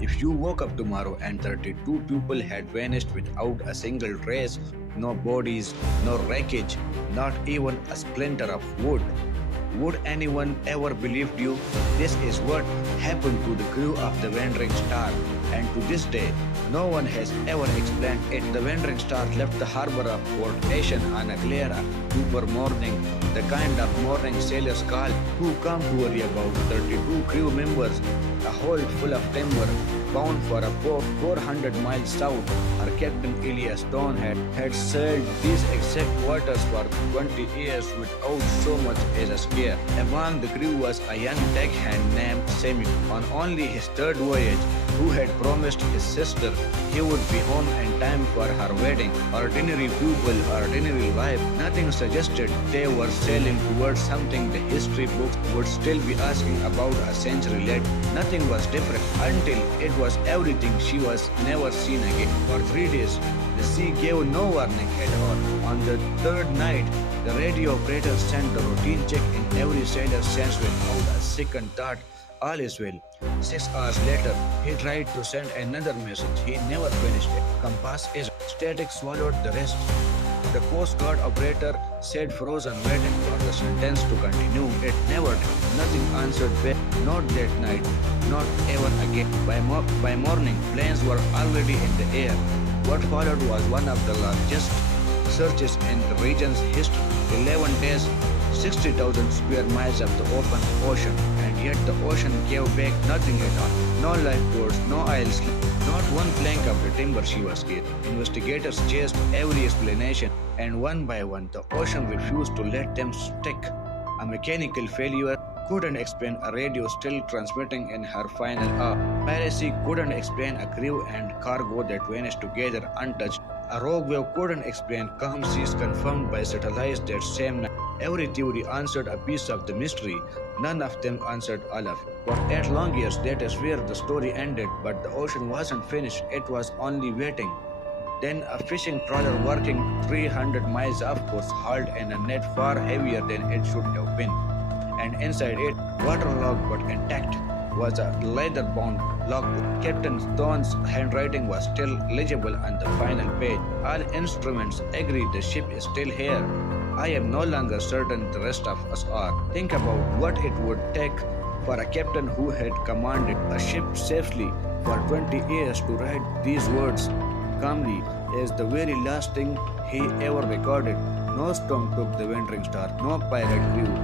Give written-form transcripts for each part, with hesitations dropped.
If you woke up tomorrow and 32 people had vanished without a single trace, no bodies, no wreckage, not even a splinter of wood, would anyone ever believe you? This is what happened to the crew of the Wandering Star, and to this day, no one has ever explained it. The Wandering Star left the harbor of Port Asian on a clear October morning, the kind of morning sailors call who come to worry about 32 crew members, a hold full of timber, bound for a port 400 miles south. Our Captain Elias Stone had sailed these exact waters for 20 years without so much as a scare. Among the crew was a young deckhand named Sammy, on only his third voyage, who had promised his sister he would be home in time for her wedding. Ordinary people, ordinary life. Nothing suggested they were sailing towards something the history books would still be asking about a century later. Nothing was different until it was everything. She was never seen again. For 3 days, the sea gave no warning at all. On the third night, the radio operator sent a routine check in every sailor's sense without a second thought. All is well. 6 hours later, he tried to send another message. He never finished it. Compass is static, swallowed the rest. The Coast Guard operator said frozen, waiting for the sentence to continue. It never did. Nothing answered back. Not that night, not ever again. By morning, planes were already in the air. What followed was one of the largest searches in the region's history. 11 days, 60,000 square miles of the open ocean, and yet the ocean gave back nothing at all. No lifeboats, no oil slick, not one plank of the timber she was carrying. Investigators chased every explanation, and one by one, the ocean refused to let them stick. A mechanical failure couldn't explain a radio still transmitting in her final hour. Piracy couldn't explain a crew and cargo that vanished together untouched. A rogue wave couldn't explain calm seas confirmed by satellites that same night. Every theory answered a piece of the mystery. None of them answered all of it. For 8 long years, that is where the story ended, but the ocean wasn't finished. It was only waiting. Then a fishing trawler working 300 miles off course hauled in a net far heavier than it should have been. And inside it, waterlogged but intact, was a leather-bound logbook. Captain Stone's handwriting was still legible on the final page. All instruments agree the ship is still here. I am no longer certain the rest of us are. Think about what it would take for a captain who had commanded a ship safely for 20 years to write these words calmly as the very last thing he ever recorded. No storm took the Wandering Star, no pirate crew,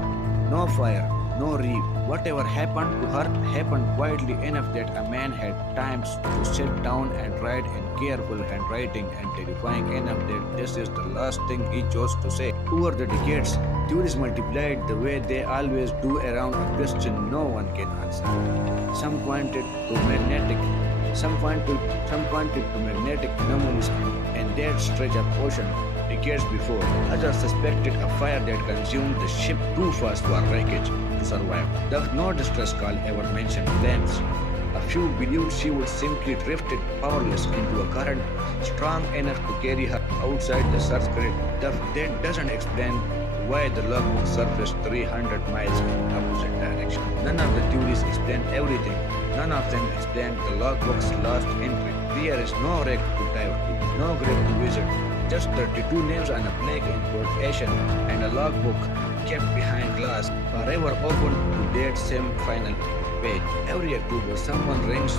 no fire, no reef. Whatever happened to her happened quietly enough that a man had time to sit down and write in careful handwriting, and terrifying enough that this is the last thing he chose to say. Over the decades, theories multiplied the way they always do around a question no one can answer. Some pointed to magnetic, some pointed to magnetic anomalies in that stretch of ocean decades before. Others suspected a fire that consumed the ship too fast for wreckage to survive. No distress call ever mentioned flames. A few believed she would simply drifted powerless into a current strong enough to carry her outside the search grid. That doesn't explain why the logbook surfaced 300 miles in the opposite direction. None of the theories explain everything. None of them explain the logbook's last entry. There is no wreck to dive to, no grave to visit. Just 32 names on a plaque in Port Asian, and a logbook kept behind glass, forever open to that same final page. Every October, someone rings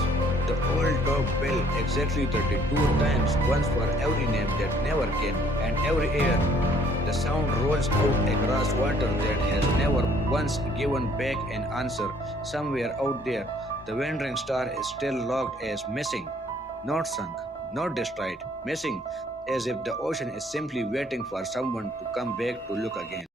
the old dog bell exactly 32 times, once for every name that never came, and every year the sound rolls out across water that has never once given back an answer. Somewhere out there, the Wandering Star is still logged as missing, not sunk, not destroyed, missing, as if the ocean is simply waiting for someone to come back to look again.